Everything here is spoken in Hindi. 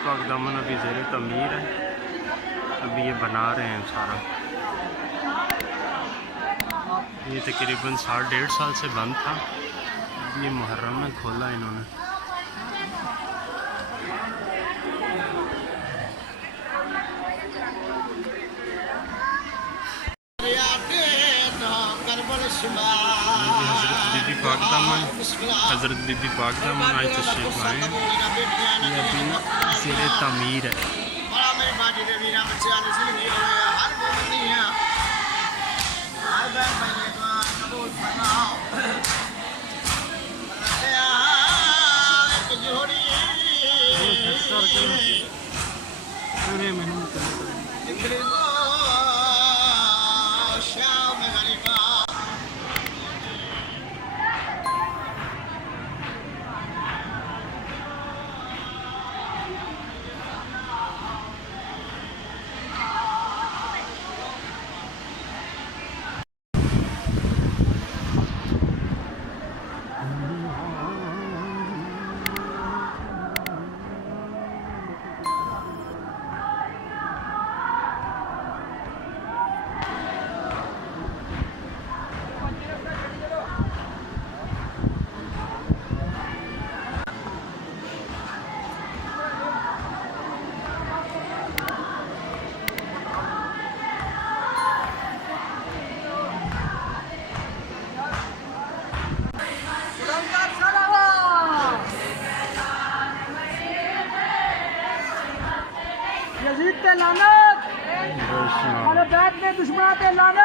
पाक दामन अभी ज़ेर तमीर है, अभी ये बना रहे हैं सारा। ये तकरीबन 1.5 साल से बंद था, ये मुहर्रम में खोला इन्होंने। हज़रत बीबी पाक दामन, हज़रत बीबी पाक दामन आज तशरीफ़ लाए हैं। ये अभी ज़ेर तमीर है। यजीद पे लानत, अहले बैत में दुश्मन पे लानत।